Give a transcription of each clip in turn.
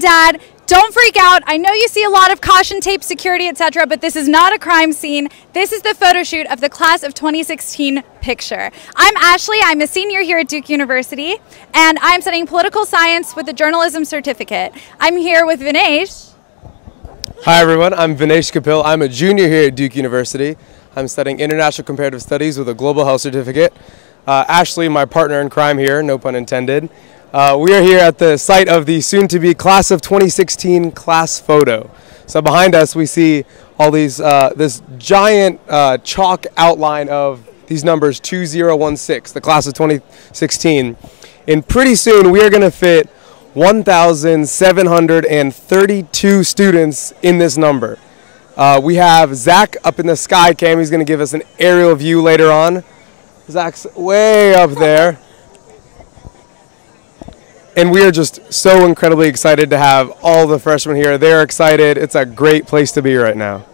and Dad, don't freak out. I know you see a lot of caution tape, security, etc., but this is not a crime scene. This is the photo shoot of the class of 2016 picture. I'm Ashley. I'm a senior here at Duke University, and I'm studying political science with a journalism certificate. I'm here with Vinesh. Hi, everyone. I'm Vinesh Kapil. I'm a junior here at Duke University. I'm studying international comparative studies with a global health certificate. Ashley, my partner in crime here, no pun intended. We are here at the site of the soon-to-be class of 2016 class photo. So behind us we see all these, this giant chalk outline of these numbers 2016, the class of 2016. And pretty soon we are going to fit 1,732 students in this number. We have Zach up in the sky cam. He's going to give us an aerial view later on. Zach's way up there. And we are just so incredibly excited to have all the freshmen here. They're excited. It's a great place to be right now.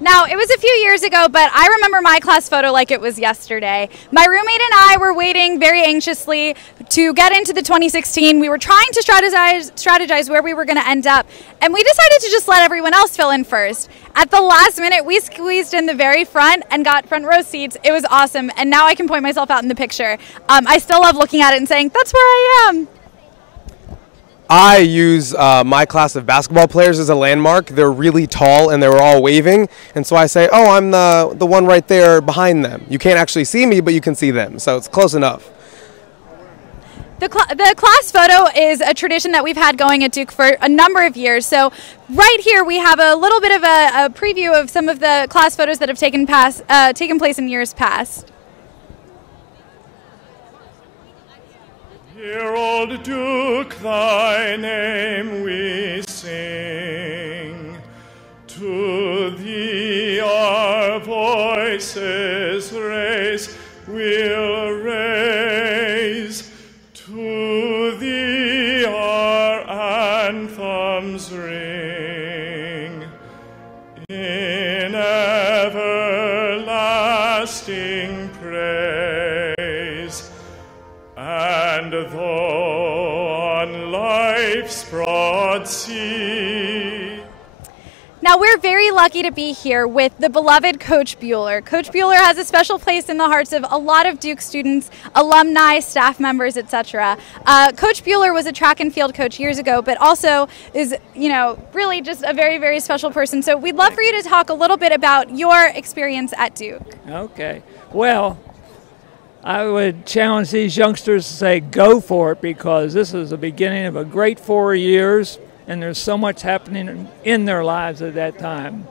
Now, it was a few years ago, but I remember my class photo like it was yesterday. My roommate and I were waiting very anxiously to get into the 2016. We were trying to strategize where we were going to end up, and we decided to just let everyone else fill in first. At the last minute, we squeezed in the very front and got front row seats. It was awesome, and now I can point myself out in the picture. I still love looking at it and saying, that's where I am. I use my class of basketball players as a landmark. They're really tall and they were all waving. And so I say, oh, I'm the one right there behind them. You can't actually see me, but you can see them. So it's close enough. The class photo is a tradition that we've had going at Duke for a number of years. So right here we have a little bit of a preview of some of the class photos that have taken place in years past. Dear old Duke, thy name we sing. To thee our voices raise, we'll raise. To thee our anthems ring. In everlasting praise. And though on life's broad sea. Now, we're very lucky to be here with the beloved Coach Bueller. Coach Bueller has a special place in the hearts of a lot of Duke students, alumni, staff members, etc. Coach Bueller was a track and field coach years ago, but also is, really just a very, very special person. So we'd love for you to talk a little bit about your experience at Duke. Okay. Well, I would challenge these youngsters to say go for it, because this is the beginning of a great 4 years and there's so much happening in their lives at that time.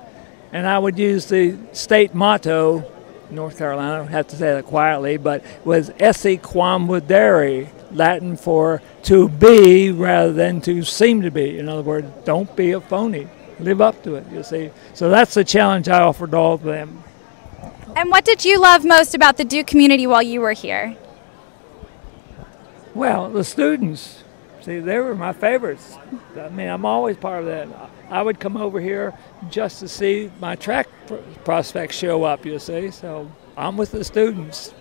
And I would use the state motto, North Carolina, I have to say that quietly, but was esse quam videre, Latin for to be rather than to seem to be. In other words, don't be a phony. Live up to it, you see. So that's the challenge I offered all of them. And what did you love most about the Duke community while you were here? Well, the students. See, they were my favorites. I mean, I'm always part of that. I would come over here just to see my track prospects show up, you see. So I'm with the students.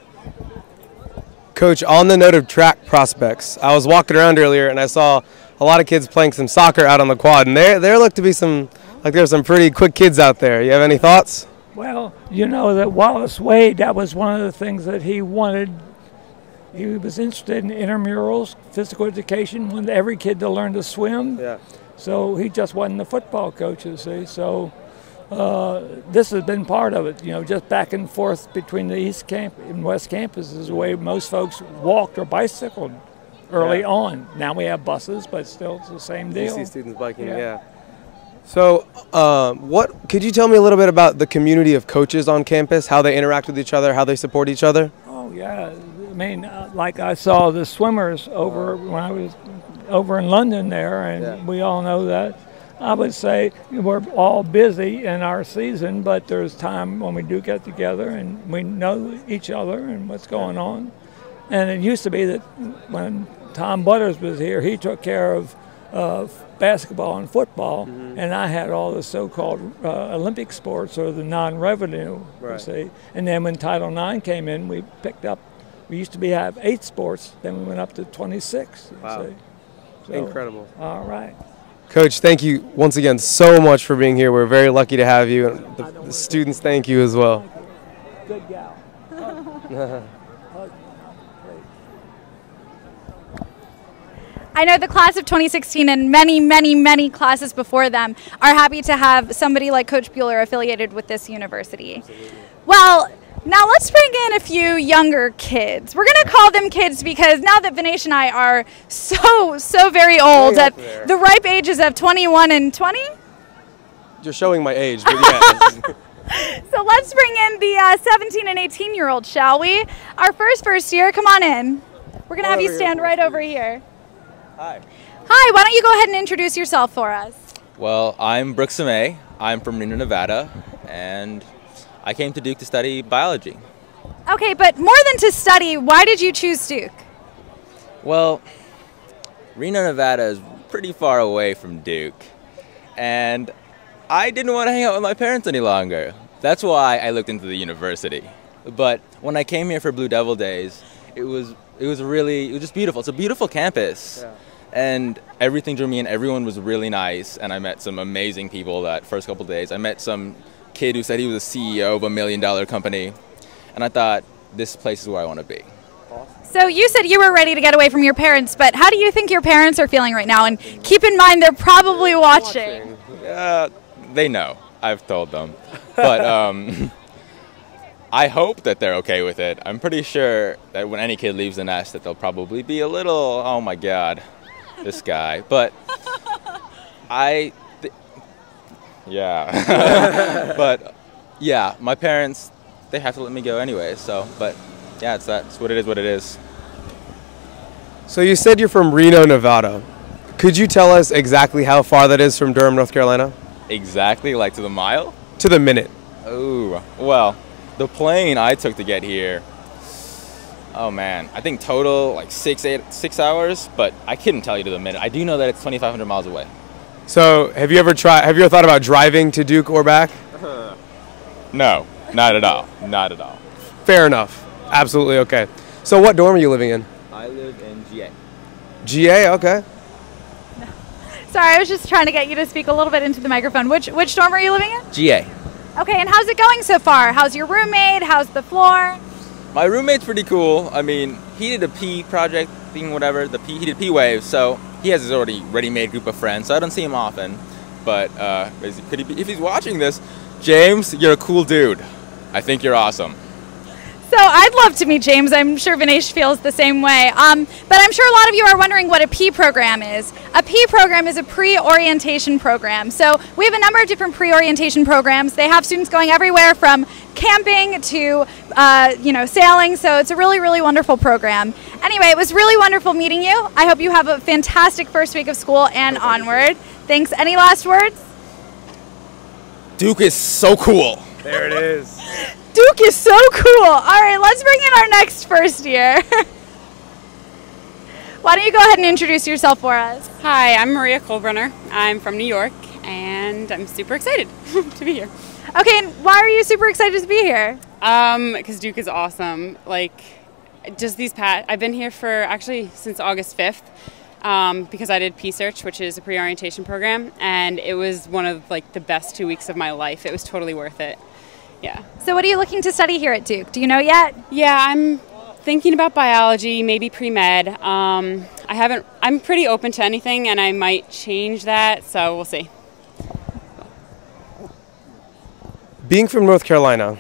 Coach, on the note of track prospects, I was walking around earlier and I saw a lot of kids playing some soccer out on the quad. And there looked to be there's some pretty quick kids out there. You have any thoughts? Well, you know that Wallace Wade, that was one of the things that he wanted. He was interested in intramurals, physical education, wanted every kid to learn to swim. Yeah. So he just wasn't a football coach, you see. So this has been part of it, just back and forth between the East Camp and West Campus is the way most folks walked or bicycled early on. Now we have buses, but still it's the same deal. You see students biking, yeah. So could you tell me a little bit about the community of coaches on campus, how they interact with each other, how they support each other? Oh, yeah. I mean, like I saw the swimmers over when I was over in London there, and we all know that. I would say we're all busy in our season, but there's time when we do get together and we know each other and what's going on. And it used to be that when Tom Butters was here, he took care of basketball and football, and I had all the so-called Olympic sports or the non-revenue, you see. And then when Title IX came in, we picked up. We used to have 8 sports, then we went up to 26. Wow. See. So, incredible. All right. Coach, thank you once again so much for being here. We're very lucky to have you. And the students, thank you as well. Good gal. I know the class of 2016 and many, many, many classes before them are happy to have somebody like Coach Bueller affiliated with this university. Absolutely. Well, now let's bring in a few younger kids. We're going to call them kids because now that Vinesh and I are so very old, at the ripe ages of 21 and 20? You're showing my age, but yeah. So let's bring in the 17 and 18-year-olds, shall we? Our first year, come on in. We're going to have you stand right over here. Hi. Hi, why don't you go ahead and introduce yourself for us? Well, I'm Brooks May. I'm from Reno, Nevada, and I came to Duke to study biology. Okay, but more than to study, why did you choose Duke? Well, Reno, Nevada is pretty far away from Duke, and I didn't want to hang out with my parents any longer. That's why I looked into the university. But when I came here for Blue Devil Days, it was just beautiful. It's a beautiful campus. Yeah. And everything drew me in. Everyone was really nice, and I met some amazing people that first couple of days. I met some kid who said he was a CEO of $1 million company, and I thought, this place is where I want to be. So you said you were ready to get away from your parents, but how do you think your parents are feeling right now? And keep in mind, they're probably watching. They know. I've told them. But I hope that they're okay with it. I'm pretty sure that when any kid leaves the nest that they'll probably be a little, oh my God, this guy. But yeah. But yeah, my parents, they have to let me go anyway. So, but yeah, that's what it is. So you said you're from Reno, Nevada. Could you tell us exactly how far that is from Durham, North Carolina? Exactly, like to the mile? To the minute. Oh, well, the plane I took to get here, oh man, I think total like 6 hours, but I couldn't tell you to the minute. I do know that it's 2,500 miles away. So have you ever thought about driving to Duke or back? No, not at all. Not at all. Fair enough. Absolutely okay. So what dorm are you living in? I live in GA. GA, okay. Sorry, I was just trying to get you to speak a little bit into the microphone. Which dorm are you living in? GA. Okay, and how's it going so far? How's your roommate? How's the floor? My roommate's pretty cool. I mean, he did a P project thing, whatever. He did P Waves, so he has his already ready-made group of friends, so I don't see him often. But if he's watching this, James, you're a cool dude. I think you're awesome. So I'd love to meet James. I'm sure Vinesh feels the same way. But I'm sure a lot of you are wondering what a P program is. A P program is a pre-orientation program. So we have a number of different pre-orientation programs. They have students going everywhere from camping to sailing. So it's a really, really wonderful program. Anyway, it was really wonderful meeting you. I hope you have a fantastic first week of school and onward. Thanks. Any last words? Duke is so cool. There it is. Duke is so cool. All right, let's bring in our next first year. Why don't you go ahead and introduce yourself for us? Hi, I'm Maria Kohlbrunner. I'm from New York, and I'm super excited to be here. Okay, and why are you super excited to be here? Because Duke is awesome. Like, just I've been here for actually since August 5th because I did P-Search, which is a pre-orientation program, and it was one of like the best 2 weeks of my life. It was totally worth it. Yeah. So what are you looking to study here at Duke? Do you know yet? Yeah, I'm thinking about biology, maybe pre-med. I'm pretty open to anything, and I might change that, so we'll see. Being from North Carolina,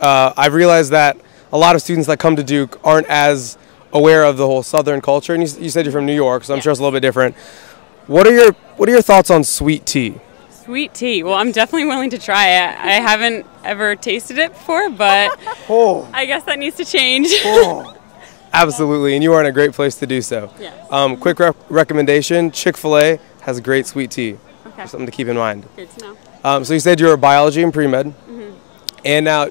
I've realized that a lot of students that come to Duke aren't as aware of the whole Southern culture. And you said you're from New York, so I'm sure it's a little bit different. What are your thoughts on sweet tea? Sweet tea. Well, I'm definitely willing to try it. I haven't ever tasted it before, but I guess that needs to change. Absolutely, and you are in a great place to do so. Yes. Quick recommendation, Chick-fil-A has great sweet tea. Okay. Something to keep in mind. Good to know. So you said you're a biology and pre-med. Mm-hmm. And now,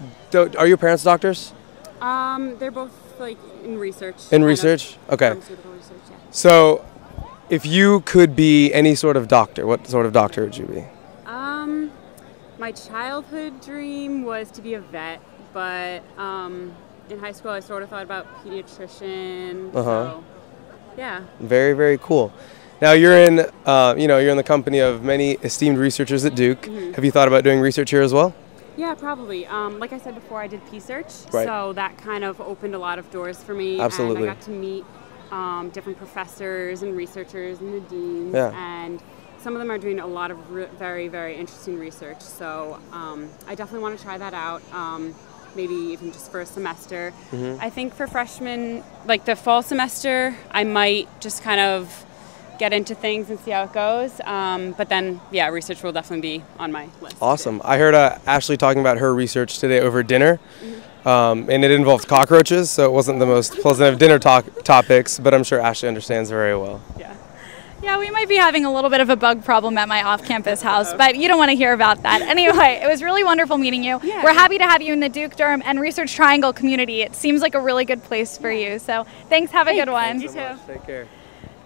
are your parents doctors? They're both like in research. In research? Okay. Pharmaceutical research, yeah. So if you could be any sort of doctor, what sort of doctor would you be? My childhood dream was to be a vet, but in high school I sort of thought about pediatrician. So, yeah. Very, very cool. Now you're in, you're in the company of many esteemed researchers at Duke. Have you thought about doing research here as well? Yeah, probably. Like I said before, I did P-Search, Right. so that kind of opened a lot of doors for me. Absolutely. And I got to meet different professors and researchers and the deans, Yeah. and some of them are doing a lot of very, very interesting research. So I definitely want to try that out, maybe even just for a semester. I think for freshmen, like the fall semester, I might just kind of get into things and see how it goes. But then, yeah, research will definitely be on my list. Awesome. I heard Ashley talking about her research today over dinner, and it involved cockroaches, so it wasn't the most pleasant of dinner topics, but I'm sure Ashley understands very well. Yeah, we might be having a little bit of a bug problem at my off-campus house, but you don't want to hear about that. Anyway, it was really wonderful meeting you. Yeah. We're happy to have you in the Duke, Durham, and Research Triangle community. It seems like a really good place for you. So thanks. Have a good one. You too. Take care.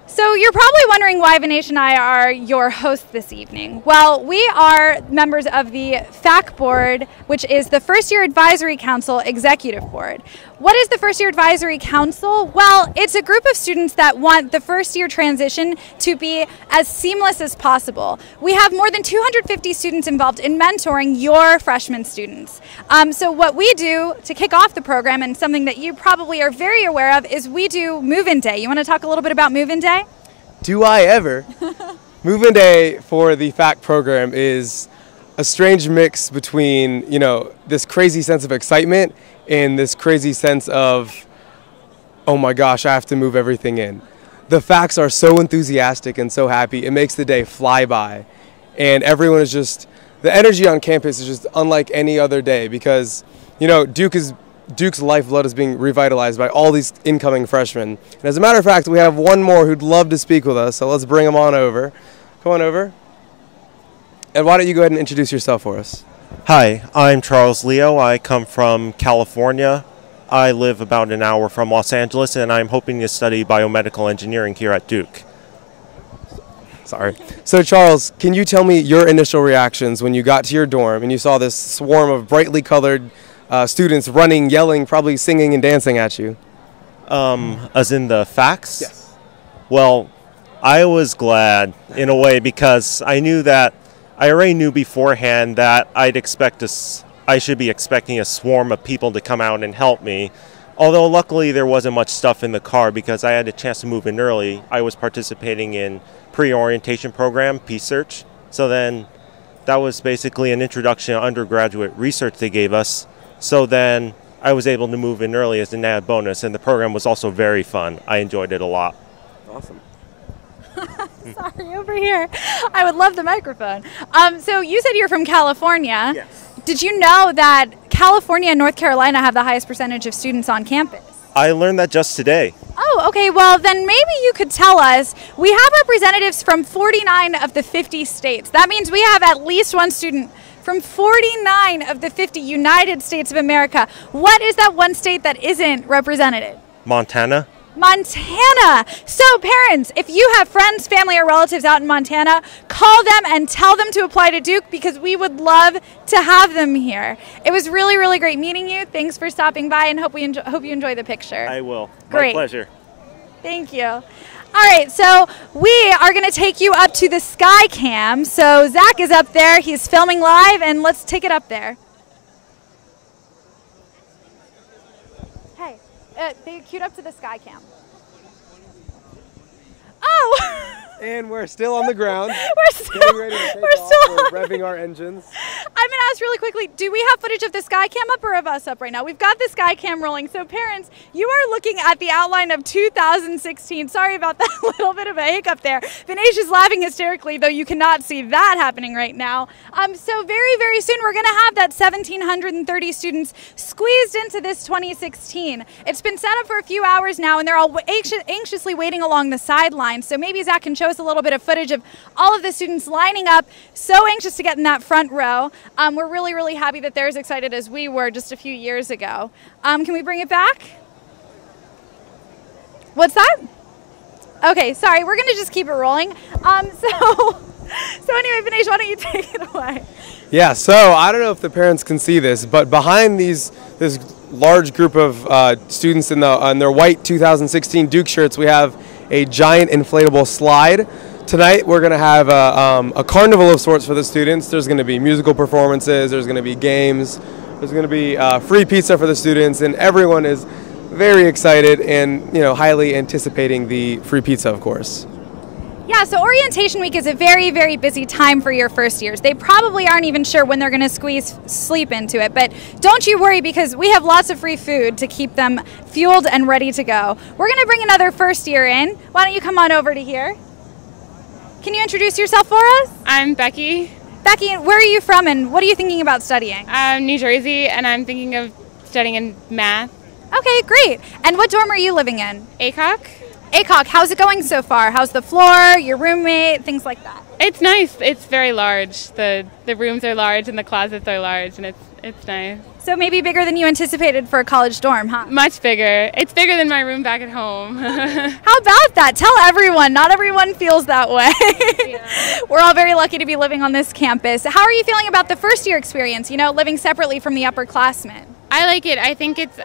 So you're probably wondering why Vinesh and I are your hosts this evening. Well, we are members of the FAC Board, which is the First Year Advisory Council Executive Board. What is the First Year Advisory Council? Well, it's a group of students that want the first year transition to be as seamless as possible. We have more than 250 students involved in mentoring your freshman students. So what we do to kick off the program, and something that you probably are very aware of, is we do Move-In Day. You want to talk a little bit about Move-In Day? Do I ever? Move-In Day for the FAC program is a strange mix between, this crazy sense of excitement and this crazy sense of, oh my gosh, I have to move everything in. The FACs are so enthusiastic and so happy. It makes the day fly by. And everyone is just, the energy on campus is just unlike any other day because, Duke's lifeblood is being revitalized by all these incoming freshmen. And as a matter of fact, we have one more who'd love to speak with us, so let's bring him on over. Come on over. And why don't you go ahead and introduce yourself for us? Hi, I'm Charles Leo. I come from California. I live about an hour from Los Angeles, and I'm hoping to study biomedical engineering here at Duke. Sorry. So Charles, can you tell me your initial reactions when you got to your dorm and you saw this swarm of brightly colored students running, yelling, probably singing and dancing at you? As in the facts? Yes. Well, I was glad in a way because I already knew beforehand that I should be expecting a swarm of people to come out and help me. Although luckily there wasn't much stuff in the car because I had a chance to move in early. I was participating in pre-orientation program, P-Search. So then that was basically an introduction to undergraduate research they gave us. So then I was able to move in early as an added bonus, and the program was also very fun. I enjoyed it a lot. Awesome. Sorry, over here. I would love the microphone. So you said you're from California. Yes. Did you know that California and North Carolina have the highest percentage of students on campus? I learned that just today. Oh, okay. Well, then maybe you could tell us. We have representatives from 49 of the 50 states. That means we have at least one student from 49 of the 50 United States of America. What is that one state that isn't represented? Montana. Montana. So parents, if you have friends, family, or relatives out in Montana, call them and tell them to apply to Duke because we would love to have them here. It was really, really great meeting you. Thanks for stopping by and hope you enjoy the picture. I will. Great. My pleasure. Thank you. All right, so we are going to take you up to the Sky Cam. So Zach is up there. He's filming live, and let's take it up there. Hey, they queued up to the Sky Cam. Oh! And we're still on the ground. Getting ready to take off. We're revving our engines. I'm going to ask really quickly, do we have footage of the Sky Cam up or of us up right now? We've got the Sky Cam rolling. So parents, you are looking at the outline of 2016. Sorry about that little bit of a hiccup there. Vinesh is laughing hysterically, though you cannot see that happening right now. So very, very soon we're going to have that 1,730 students squeezed into this 2016. It's been set up for a few hours now, and they're all anxiously waiting along the sidelines. So maybe Zach can show us a little bit of footage of all of the students lining up, so anxious to get in that front row. We're really, really happy that they're as excited as we were just a few years ago. Can we bring it back? What's that? Okay, sorry, we're going to just keep it rolling. So anyway, Vinesh, why don't you take it away? Yeah, so I don't know if the parents can see this, but behind this large group of students in their white 2016 Duke shirts, we have a giant inflatable slide. Tonight we're going to have a carnival of sorts for the students. There's going to be musical performances, there's going to be games, there's going to be free pizza for the students, and everyone is very excited and highly anticipating the free pizza, of course. Yeah, so orientation week is a very, very busy time for your first years. They probably aren't even sure when they're going to squeeze sleep into it, but don't you worry because we have lots of free food to keep them fueled and ready to go. We're going to bring another first year in. Why don't you come on over to here? Can you introduce yourself for us? I'm Becky. Becky, where are you from and what are you thinking about studying? I'm New Jersey and I'm thinking of studying in math. Okay, great. And what dorm are you living in? ACOC. ACOC, how's it going so far? How's the floor, your roommate, things like that? It's nice. It's very large. The rooms are large and the closets are large and it's nice. So maybe bigger than you anticipated for a college dorm, huh? Much bigger. It's bigger than my room back at home. How about that? Tell everyone. Not everyone feels that way. Yeah. We're all very lucky to be living on this campus. How are you feeling about the first year experience, living separately from the upperclassmen? I like it. I think it's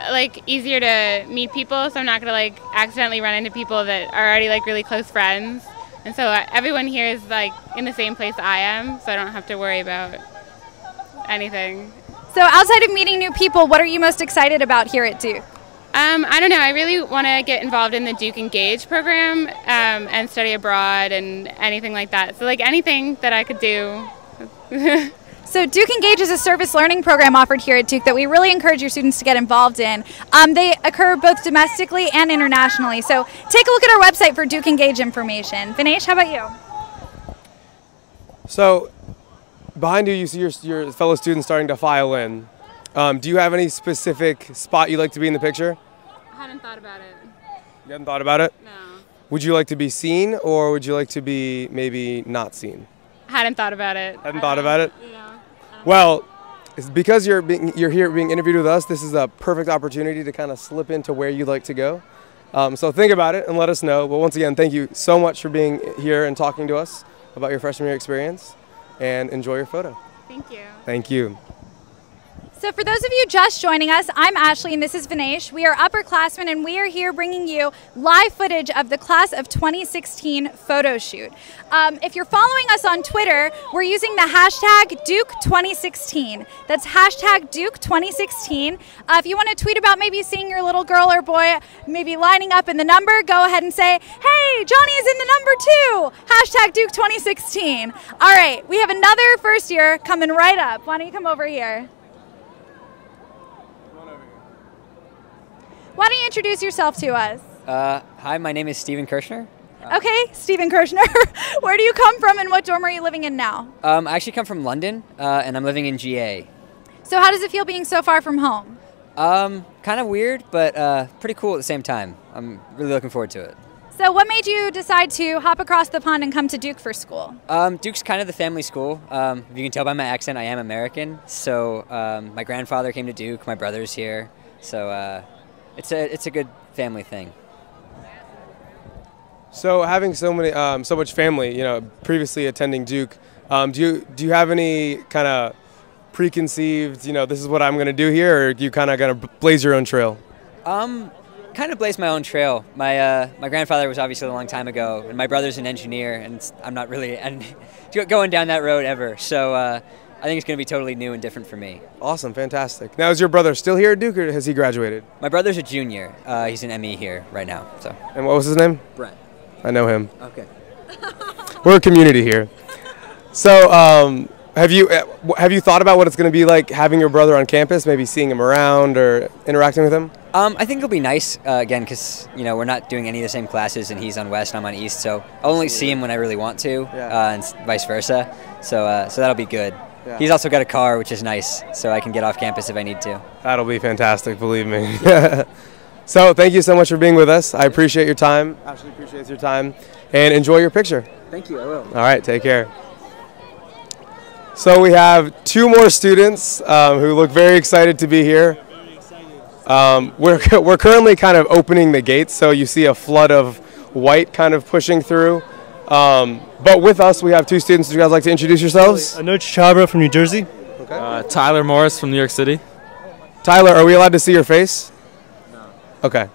easier to meet people, so I'm not going to accidentally run into people that are already really close friends. And so everyone here is in the same place I am, so I don't have to worry about anything. So outside of meeting new people, what are you most excited about here at Duke? I don't know. I really want to get involved in the Duke Engage program and study abroad and anything like that. So anything that I could do. So Duke Engage is a service learning program offered here at Duke that we really encourage your students to get involved in. They occur both domestically and internationally. So take a look at our website for Duke Engage information. Vinesh, how about you? So behind you, you see your fellow students starting to file in. Do you have any specific spot you'd like to be in the picture? I hadn't thought about it. You hadn't thought about it? No. Would you like to be seen or would you like to be maybe not seen? I hadn't thought about it. Hadn't thought about it? Yeah. Well, it's because you're here being interviewed with us, this is a perfect opportunity to kind of slip into where you'd like to go. So think about it and let us know. But once again, thank you so much for being here and talking to us about your freshman year experience. And enjoy your photo. Thank you. Thank you. So for those of you just joining us, I'm Ashley and this is Vinesh. We are upperclassmen and we are here bringing you live footage of the class of 2016 photo shoot. If you're following us on Twitter, we're using the hashtag Duke2016. That's hashtag Duke2016. If you want to tweet about maybe seeing your little girl or boy maybe lining up in the number, go ahead and say, hey, Johnny is in the number 2. Hashtag Duke2016. All right, we have another first year coming right up. Why don't you come over here? Why don't you introduce yourself to us? Hi, my name is Steven Kirshner. Okay, Steven Kirshner. Where do you come from and what dorm are you living in now? I actually come from London, and I'm living in GA. So how does it feel being so far from home? Kind of weird, but pretty cool at the same time. I'm really looking forward to it. So what made you decide to hop across the pond and come to Duke for school? Duke's kind of the family school. If you can tell by my accent, I am American. So my grandfather came to Duke, my brother's here. So it's a good family thing. So having so much family, previously attending Duke, do you have any kind of preconceived, this is what I'm going to do here, or are you kind of going to blaze your own trail? Kind of blaze my own trail. My grandfather was obviously a long time ago, and my brother's an engineer, and I'm not really going down that road ever. So I think it's going to be totally new and different for me. Awesome, fantastic. Now, is your brother still here at Duke, or has he graduated? My brother's a junior. He's an ME here right now. So. And what was his name? Brent. I know him. Okay. We're a community here. So, have you thought about what it's going to be like having your brother on campus? Maybe seeing him around or interacting with him? I think it'll be nice again because we're not doing any of the same classes, and he's on West, and I'm on East. So I'll only see him when I really want to, and vice versa. So that'll be good. Yeah. He's also got a car, which is nice, so I can get off campus if I need to. That'll be fantastic, believe me. So thank you so much for being with us. I appreciate your time. Ashley appreciates your time. And enjoy your picture. Thank you, I will. All right, take care. So we have 2 more students who look very excited to be here. We're currently kind of opening the gates, so you see a flood of white kind of pushing through. But with us, we have 2 students. Would you guys like to introduce yourselves? Anuj Chabra from New Jersey. Okay. Tyler Morris from New York City. Tyler, are we allowed to see your face? No. Okay.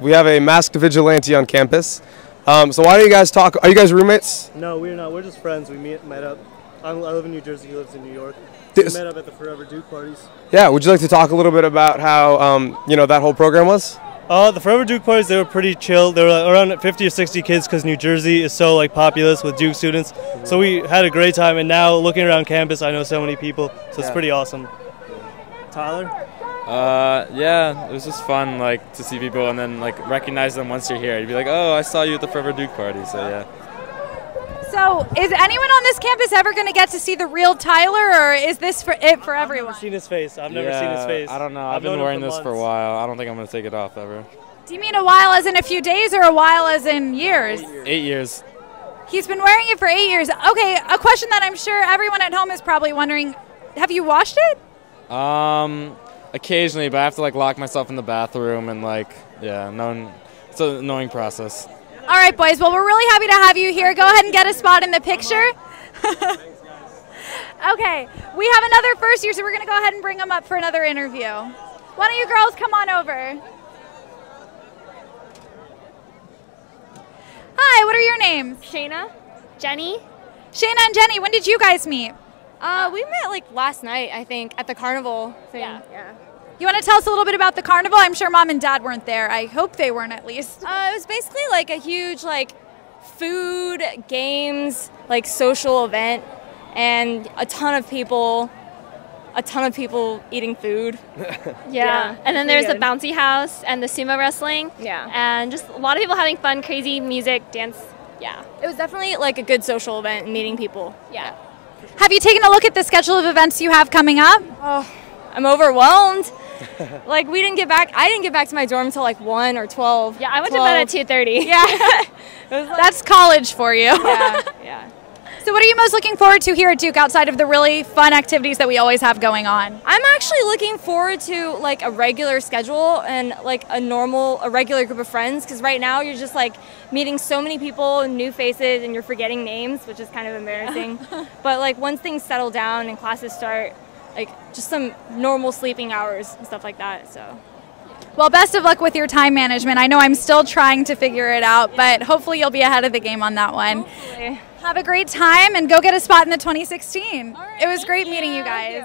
we have a masked vigilante on campus. So why don't you guys talk? Are you guys roommates? No, we're not. We're just friends. We met up. I live in New Jersey. He lives in New York. We met up at the Forever Duke parties. Yeah. Would you like to talk a little bit about how that whole program was? The Forever Duke parties, they were pretty chill. There were around 50 or 60 kids because New Jersey is so populous with Duke students. So we had a great time. And now looking around campus, I know so many people. So it's pretty awesome. Tyler? Yeah, it was just fun, to see people and then, recognize them once you're here. You'd be like, oh, I saw you at the Forever Duke party, so yeah. So, is anyone on this campus ever going to get to see the real Tyler, or is this for everyone? I've never seen his face. I've never seen his face. I don't know. I've been wearing this for a while. I don't think I'm going to take it off ever. Do you mean a while as in a few days or a while as in years? 8 years. He's been wearing it for 8 years. Okay, a question that I'm sure everyone at home is probably wondering, have you washed it? Occasionally, but I have to lock myself in the bathroom and it's an annoying process. All right, boys. Well, we're really happy to have you here. Go ahead and get a spot in the picture. Okay, we have another first year, so we're going to go ahead and bring them up for another interview. Why don't you girls come on over? Hi, what are your names? Shana, Jenny. Shana and Jenny, when did you guys meet? We met last night, I think, at the carnival thing. Yeah. You want to tell us a little bit about the carnival? I'm sure Mom and Dad weren't there. I hope they weren't, at least. It was basically a huge food, games, social event, and a ton of people eating food. Yeah. And then there's the bouncy house and the sumo wrestling. Yeah. And just a lot of people having fun, crazy music, dance. Yeah. It was definitely a good social event and meeting people. Yeah. Have you taken a look at the schedule of events you have coming up? Oh, I'm overwhelmed. I didn't get back to my dorm until 1 or 12. Yeah, I went to bed at 2:30. Yeah. That's college for you. Yeah. So what are you most looking forward to here at Duke outside of the really fun activities that we always have going on? I'm actually looking forward to a regular schedule and a regular group of friends, because right now you're just meeting so many people, new faces, and you're forgetting names, which is kind of embarrassing. But once things settle down and classes start, just some normal sleeping hours and stuff like that. So. Well, best of luck with your time management. I know I'm still trying to figure it out, but hopefully you'll be ahead of the game on that one. Hopefully. Have a great time and go get a spot in the 2016. It was great meeting you guys.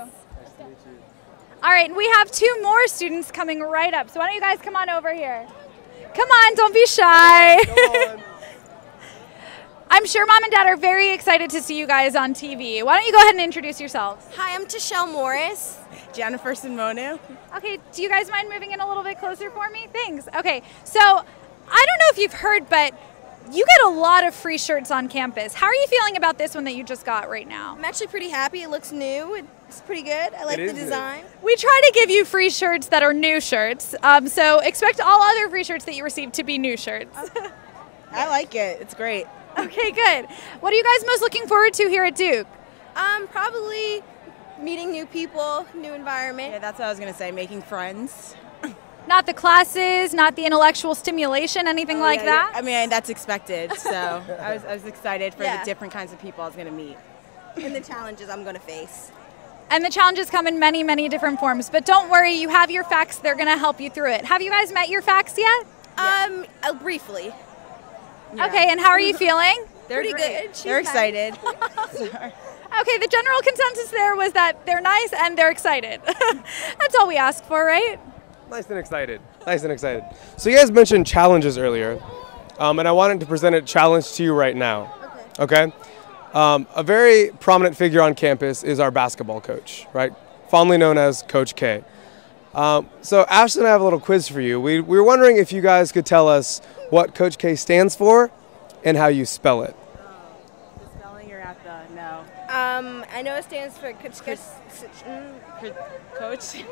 All right, we have 2 more students coming right up. So why don't you guys come on over here? Come on, don't be shy. I'm sure Mom and Dad are very excited to see you guys on TV. Why don't you go ahead and introduce yourselves? Hi, I'm Tashelle Morris. Jennifer Simonu. Okay, do you guys mind moving in a little bit closer for me? Thanks. Okay, so I don't know if you've heard, but you get a lot of free shirts on campus. How are you feeling about this one that you just got right now? I'm actually pretty happy. It looks new. It's pretty good. I like the design. We try to give you free shirts that are new shirts, so expect all other free shirts that you receive to be new shirts. I like it. It's great. Okay, good. What are you guys most looking forward to here at Duke? Probably meeting new people, new environment. Yeah, that's what I was going to say, making friends. Not the classes, not the intellectual stimulation, anything like that? I mean, that's expected, so I was excited for the different kinds of people I was going to meet. And the challenges I'm going to face. And the challenges come in many, many different forms. But don't worry, you have your facts. They're going to help you through it. Have you guys met your facts yet? Briefly. Yeah. Okay, and how are you feeling? They're pretty great. good. They're excited. Okay, the general consensus there was that they're nice and they're excited. That's all we ask for, right? Nice and excited. Nice and excited. So you guys mentioned challenges earlier, and I wanted to present a challenge to you right now. Okay? A very prominent figure on campus is our basketball coach, right? Fondly known as Coach K. So Ashley and I have a little quiz for you. We were wondering if you guys could tell us what Coach K stands for and how you spell it. The spelling or at the, no. I know it stands for Coach. Coach?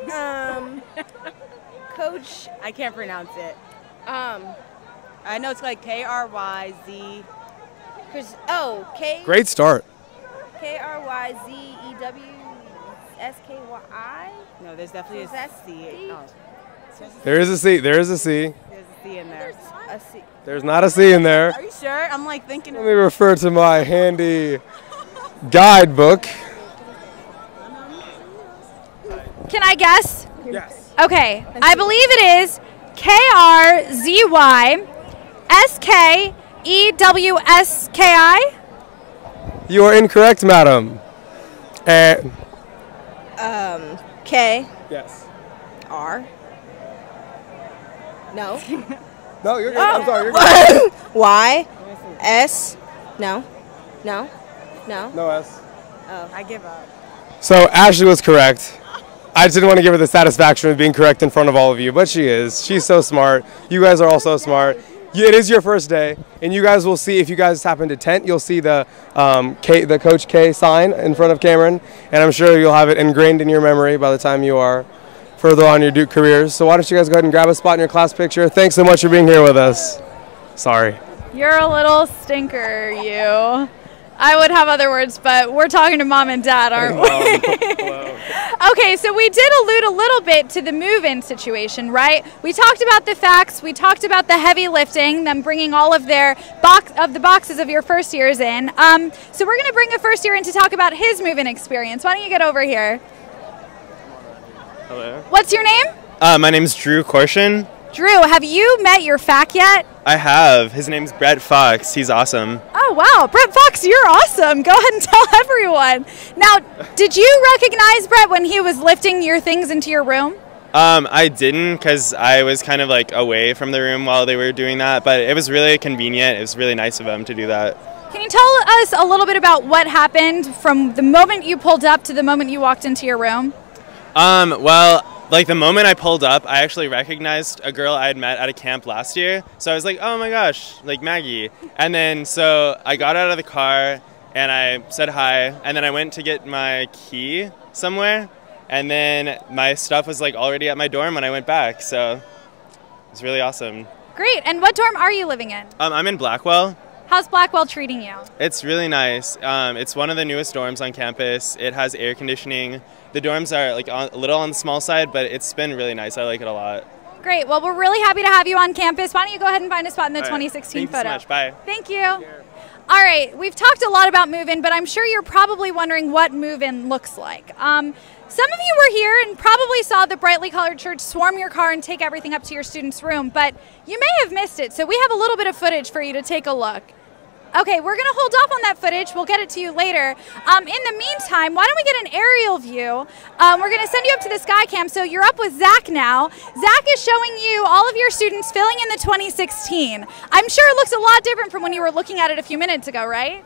Coach. I can't pronounce it. I know it's K-R-Y-Z. K. Great start. K-R-Y-Z-E-W-S-K-Y-I? No, there's definitely a C. Oh. There is a C. There is a C. There's a C in there. A C. There's not a C in there. Are you sure? I'm thinking. Let me refer to my handy guidebook. Can I guess? Yes. Okay, I believe it is KRZYSKEWSKI? You are incorrect, madam. And K. Yes. R. No. No, you're good. I'm sorry. You're good. Y. S. No. No. No. No S. Oh, I give up. So Ashley was correct. I just didn't want to give her the satisfaction of being correct in front of all of you, but she is. She's so smart. You guys are all so smart. It is your first day, and you guys will see, if you guys happen to tent, you'll see the the Coach K sign in front of Cameron, and I'm sure you'll have it ingrained in your memory by the time you are further on your Duke careers. So why don't you guys go ahead and grab a spot in your class picture. Thanks so much for being here with us. Sorry. You're a little stinker, you. I would have other words, but we're talking to mom and dad, aren't we? Okay, so we did allude a little bit to the move-in situation, right? We talked about the facts. We talked about the heavy lifting, them bringing all of the boxes of your first years in. So we're going to bring a first year in to talk about his move-in experience. Why don't you get over here? Hello. What's your name? My name's Drew Korshin. Drew, have you met your FAC yet? I have. His name's Brett Fox. He's awesome. Oh, wow. Brett Fox, you're awesome. Go ahead and tell everyone. Now, did you recognize Brett when he was lifting your things into your room? I didn't, because I was kind of like away from the room while they were doing that, but it was really convenient. It was really nice of him to do that. Can you tell us a little bit about what happened from the moment you pulled up to the moment you walked into your room? Well, like the moment I pulled up, I actually recognized a girl I had met at a camp last year. So I was like, oh my gosh, like Maggie. And then so I got out of the car and I said hi. And then I went to get my key somewhere. And then my stuff was like already at my dorm when I went back. So it was really awesome. Great. And what dorm are you living in? I'm in Blackwell. How's Blackwell treating you? It's really nice. It's one of the newest dorms on campus. It has air conditioning. The dorms are like a little on the small side, but it's been really nice. I like it a lot. Great. Well, we're really happy to have you on campus. Why don't you go ahead and find a spot in the 2016 photo? Thank you so much. Bye. Thank you. All right. We've talked a lot about move-in, but I'm sure you're probably wondering what move-in looks like. Some of you were here and probably saw the brightly colored church swarm your car and take everything up to your student's room, but you may have missed it, so we have a little bit of footage for you to take a look. Okay, we're going to hold off on that footage. We'll get it to you later. In the meantime, why don't we get an aerial view? We're going to send you up to the sky cam. So you're up with Zach now. Zach is showing you all of your students filling in the 2016. I'm sure it looks a lot different from when you were looking at it a few minutes ago, right?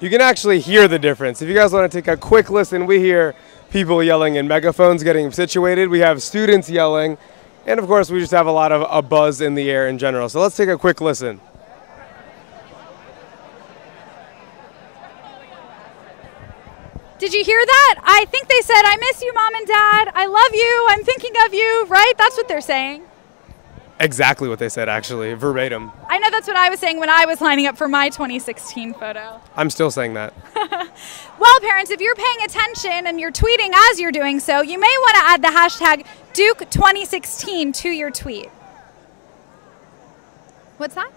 You can actually hear the difference. If you guys want to take a quick listen, we hear people yelling in megaphones getting situated. We have students yelling. And of course, we just have a lot of a buzz in the air in general. So let's take a quick listen. Did you hear that? I think they said, I miss you, Mom and Dad. I love you. I'm thinking of you, right? That's what they're saying. Exactly what they said, actually, verbatim. I know that's what I was saying when I was lining up for my 2016 photo. I'm still saying that. Well, parents, if you're paying attention and you're tweeting as you're doing so, you may want to add the hashtag Duke2016 to your tweet. What's that?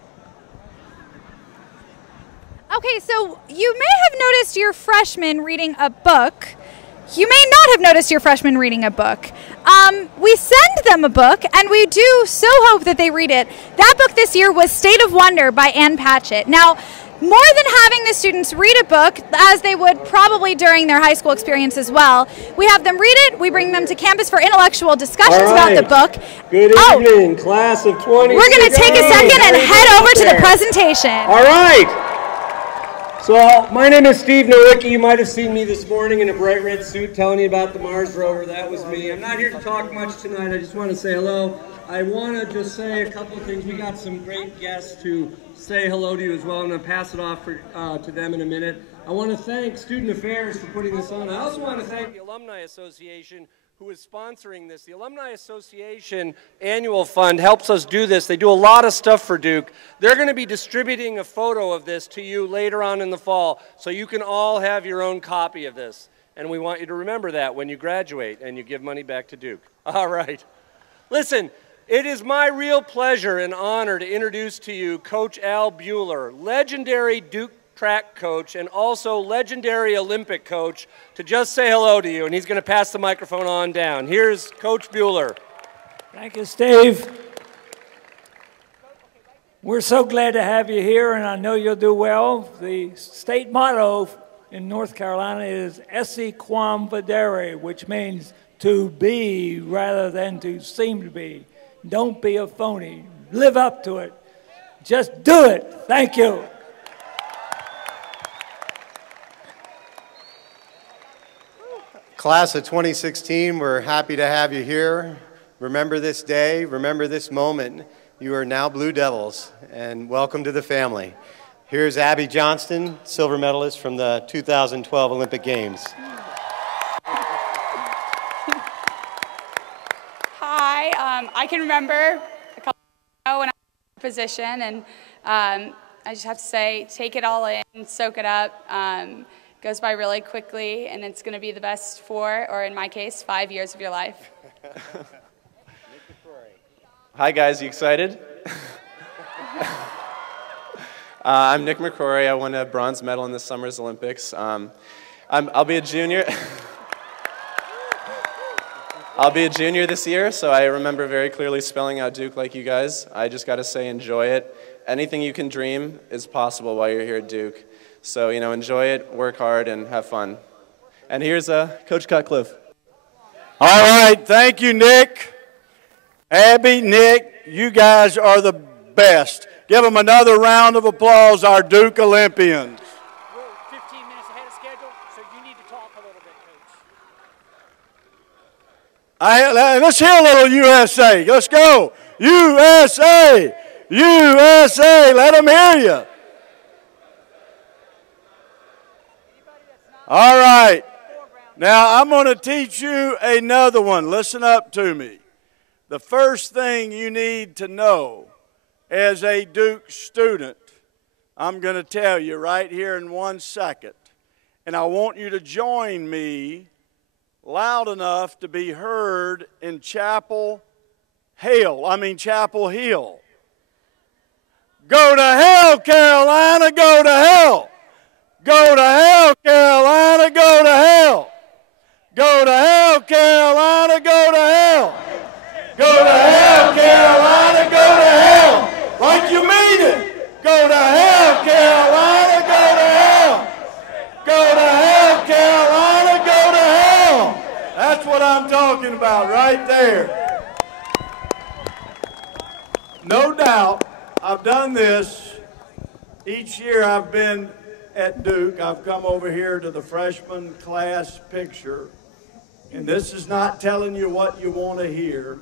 Okay, so you may have noticed your freshman reading a book. You may not have noticed your freshman reading a book. We send them a book, and we do so hope that they read it. That book this year was State of Wonder by Ann Patchett. Now, more than having the students read a book, as they would probably during their high school experience as well, we have them read it, we bring them to campus for intellectual discussions about the book. Good evening, class of 20. We're going to take a second and head over to the presentation. All right. So, my name is Steve Nowicki. You might have seen me this morning in a bright red suit telling you about the Mars rover. That was me. I'm not here to talk much tonight. I just want to say hello. I want to just say a couple of things. We got some great guests to say hello to you as well. I'm going to pass it off to them in a minute. I want to thank Student Affairs for putting this on. I also want to thank the Alumni Association who is sponsoring this. The Alumni Association Annual Fund helps us do this. They do a lot of stuff for Duke. They're going to be distributing a photo of this to you later on in the fall, so you can all have your own copy of this. And we want you to remember that when you graduate and you give money back to Duke. All right. Listen, it is my real pleasure and honor to introduce to you Coach Al Bueller, legendary Duke track coach and also legendary Olympic coach, to just say hello to you, and he's going to pass the microphone on down. Here's Coach Bueller. Thank you, Steve. We're so glad to have you here, and I know you'll do well. The state motto in North Carolina is Esse quam videre, which means to be rather than to seem to be. Don't be a phony. Live up to it. Just do it. Thank you. Class of 2016, we're happy to have you here. Remember this day, remember this moment. You are now Blue Devils, and welcome to the family. Here's Abby Johnston, silver medalist from the 2012 Olympic Games. Hi, I can remember a couple of years ago when I was in position, and I just have to say, take it all in, soak it up. Goes by really quickly, and it's going to be the best 4, or in my case, 5 years of your life. Hi guys, you excited? I'm Nick McCrory. I won a bronze medal in this summer's Olympics. I'll be a junior. I'll be a junior this year, so I remember very clearly spelling out Duke like you guys. I just got to say, enjoy it. Anything you can dream is possible while you're here at Duke. So, you know, enjoy it, work hard, and have fun. And here's Coach Cutcliffe. All right, thank you, Nick. Abby, Nick, you guys are the best. Give them another round of applause, our Duke Olympians. We're 15 minutes ahead of schedule, so you need to talk a little bit, Coach. Let's hear a little USA. Let's go. USA! USA! Let them hear you. All right. Now, I'm going to teach you another one. Listen up to me. The first thing you need to know as a Duke student, I'm going to tell you right here in 1 second. And I want you to join me loud enough to be heard in Chapel Hill. Go to hell, Carolina, go to hell. Go to hell, Carolina, go to hell. Go to hell, Carolina, go to hell. Go to hell, Carolina, go to hell. Like you mean it. Go to hell, Carolina, go to hell. Go to hell, Carolina, go to hell. That's what I'm talking about right there. No doubt, I've done this each year I've been at Duke. I've come over here to the freshman class picture, and this is not telling you what you want to hear.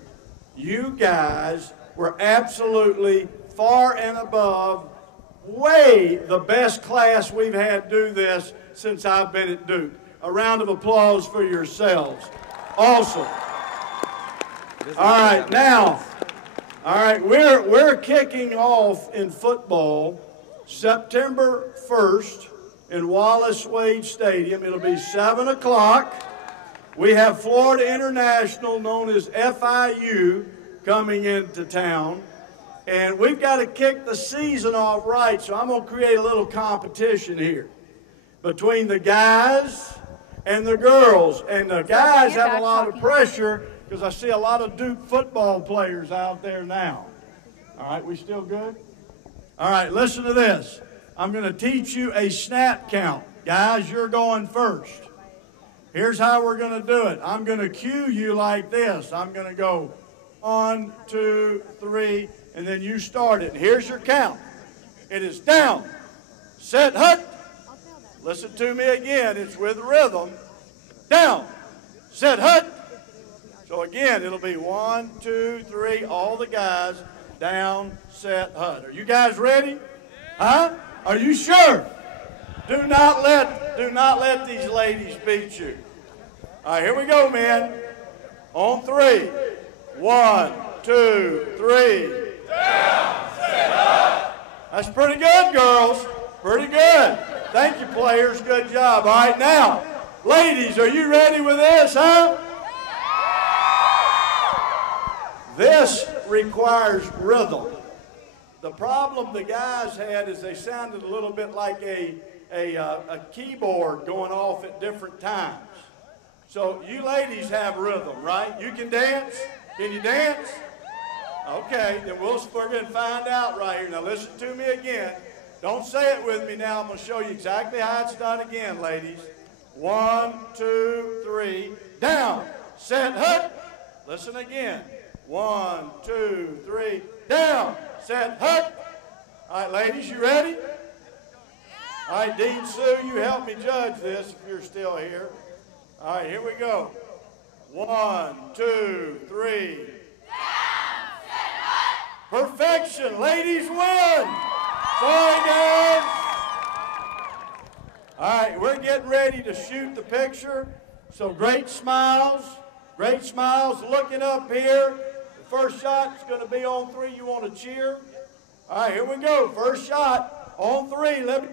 You guys were absolutely far and above, way the best class we've had do this since I've been at Duke. A round of applause for yourselves. Awesome. All right, now, we're kicking off in football September 1st in Wallace Wade Stadium. It'll be 7 o'clock. We have Florida International, known as FIU, coming into town. And we've got to kick the season off right, so I'm going to create a little competition here between the guys and the girls. And the guys have a lot of pressure because I see a lot of Duke football players out there now. All right, we still good? All right, listen to this. I'm going to teach you a snap count. Guys, you're going first. Here's how we're going to do it. I'm going to cue you like this. I'm going to go 1, 2, 3, and then you start it. Here's your count. It is down, set, hut. Listen to me again. It's with rhythm. Down, set, hut. So again, it'll be 1, 2, 3, all the guys. Down, set, hut. Are you guys ready? Huh? Are you sure? Do not let these ladies beat you. All right, here we go, men. On 3. 1, 2, 3. Down, set, hut. That's pretty good, girls. Pretty good. Thank you, players. Good job. All right, now, ladies, are you ready with this, huh? This requires rhythm. The problem the guys had is they sounded a little bit like a keyboard going off at different times. So you ladies have rhythm, right? You can dance? Can you dance? Okay, then we're going to find out right here. Now listen to me again. Don't say it with me now. I'm going to show you exactly how it's done again, ladies. 1, 2, 3, down, set, hut. Listen again. 1, 2, 3, down, set, hut. All right, ladies, you ready? All right, Dean Sue, you help me judge this if you're still here. All right, here we go. 1, 2, 3. Perfection. Ladies win. Sorry, guys. All right, we're getting ready to shoot the picture. So great smiles looking up here. The first shot is going to be on 3. You want to cheer? All right, here we go. First shot on 3. Let me.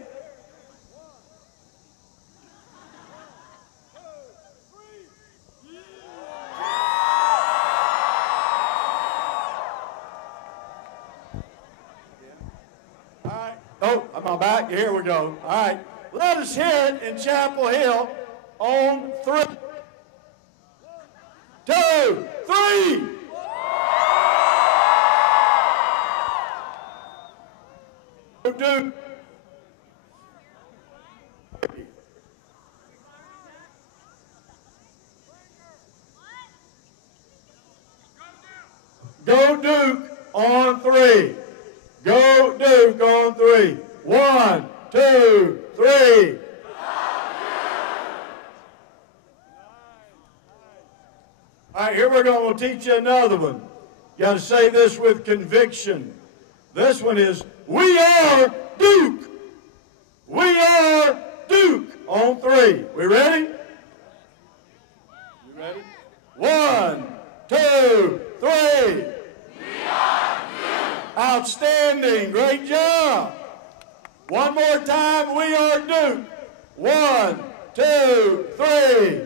Oh, I'm on back. Here we go. All right. Let us hear it in Chapel Hill on 3. 2, 3. Duke. Go Duke on 3. Go Duke on 3. 1, 2, 3. All right, here we're going to teach you another one. You got to say this with conviction. This one is, we are Duke. We are Duke on 3. We ready? You ready? 1, 2, 3. Outstanding. Great job. One more time. We are Duke. 1, 2, 3.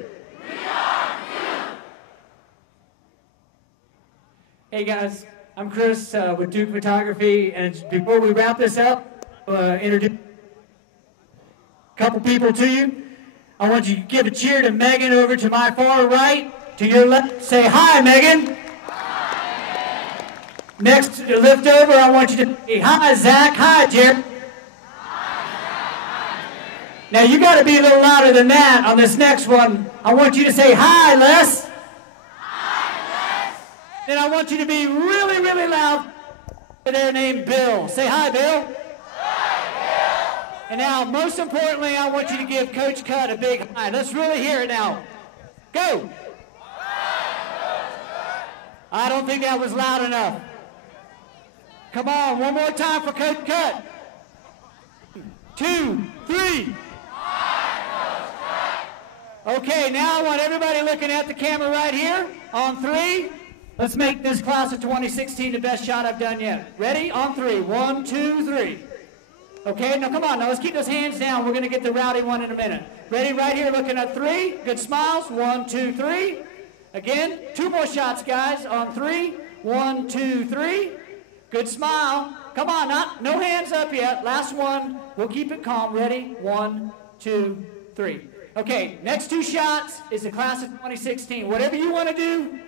Hey guys, I'm Chris with Duke Photography, and before we wrap this up, introduce a couple people to you. I want you to give a cheer to Megan over to my far right. To your left, say hi, Megan. Next, lift over, I want you to say, hi, Zach. Hi, Jared. Now, you got to be a little louder than that on this next one. I want you to say, hi, Les. Hi, Les. Then I want you to be really, really loud for their name, Bill. Say hi, Bill. Hi, Bill. And now, most importantly, I want you to give Coach Cut a big hi. Let's really hear it now. Go. I don't think that was loud enough. Come on, one more time for Coach Cut. 2, 3. Okay, now I want everybody looking at the camera right here. On 3. Let's make this class of 2016 the best shot I've done yet. Ready? On 3. 1, 2, 3. Okay, now come on. Now let's keep those hands down. We're going to get the rowdy one in a minute. Ready? Right here, looking at 3. Good smiles. 1, 2, 3. Again, 2 more shots, guys. On 3. 1, 2, 3. Good smile. Come on, no hands up yet. Last one. We'll keep it calm. Ready? 1, 2, 3. Okay, next 2 shots is the class of 2016. Whatever you want to do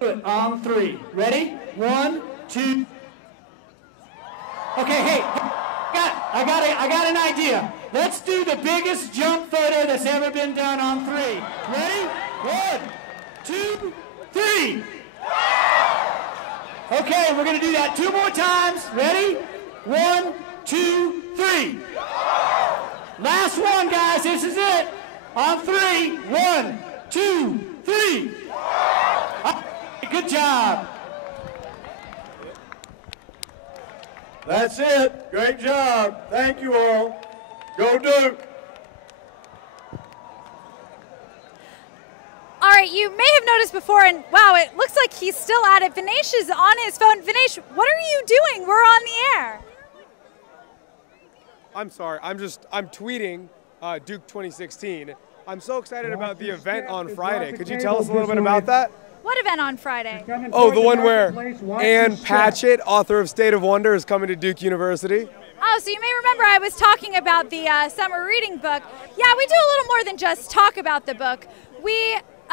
it on 3. Ready? 1, 2. Okay, hey, I got an idea. Let's do the biggest jump photo that's ever been done on 3. Ready? 1, 2, 3. Okay, we're going to do that 2 more times. Ready? 1, 2, 3. Last one, guys. This is it. On 3. 1, 2, 3. Good job. That's it. Great job. Thank you all. Go Duke. All right, you may have noticed before, and wow, it looks like he's still at it. Vinesh is on his phone. Vinesh, what are you doing? We're on the air. I'm sorry. I'm tweeting Duke 2016. I'm so excited about the event on Friday. Could you tell us a little bit about that? What event on Friday? Oh, the one where Ann Patchett, author of State of Wonder, is coming to Duke University. Oh, so you may remember I was talking about the summer reading book. Yeah, we do a little more than just talk about the book.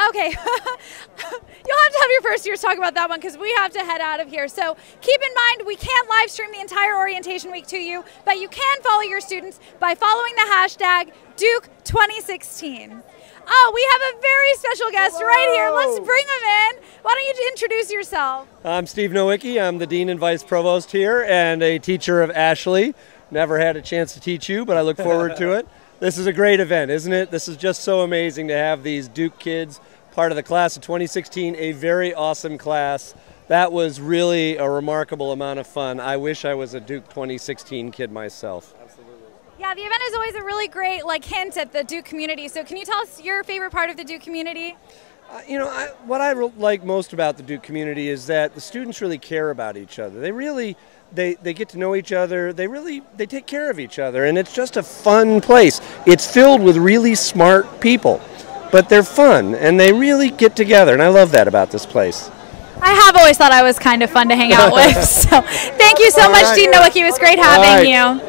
Okay, you'll have to have your first years talk about that one because we have to head out of here. So keep in mind, we can't live stream the entire orientation week to you, but you can follow your students by following the hashtag Duke2016. Oh, we have a very special guest right here. Let's bring him in. Why don't you introduce yourself? I'm Steve Nowicki. I'm the Dean and Vice Provost here and a teacher of Ashley. Never had a chance to teach you, but I look forward to it. This is a great event, isn't it? This is just so amazing to have these Duke kids part of the class of 2016, a very awesome class. That was really a remarkable amount of fun. I wish I was a Duke 2016 kid myself. Yeah, the event is always a really great hint at the Duke community. So can you tell us your favorite part of the Duke community? What I like most about the Duke community is that the students really care about each other. They get to know each other. They take care of each other, and it's just a fun place. It's filled with really smart people, but they're fun, and they really get together, and I love that about this place. I have always thought I was kind of fun to hang out with. So thank you so much, Dean Nowicki. It was great having you.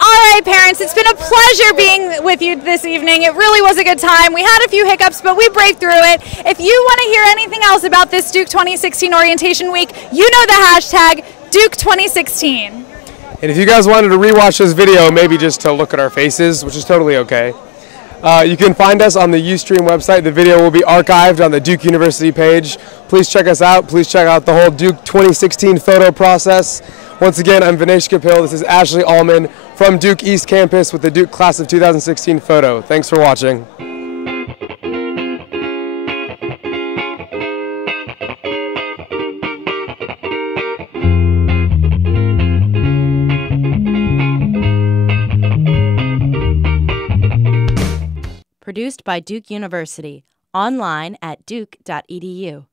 All right, parents, it's been a pleasure being with you this evening. It really was a good time. We had a few hiccups, but we braved through it. If you want to hear anything else about this Duke 2016 Orientation Week, you know the hashtag Duke2016. And if you guys wanted to rewatch this video, maybe just to look at our faces, which is totally okay, you can find us on the Ustream website. The video will be archived on the Duke University page. Please check us out. Please check out the whole Duke 2016 photo process. Once again, I'm Vinesh Kapil. This is Ashley Alman from Duke East Campus with the Duke Class of 2016 photo. Thanks for watching. Produced by Duke University, online at duke.edu.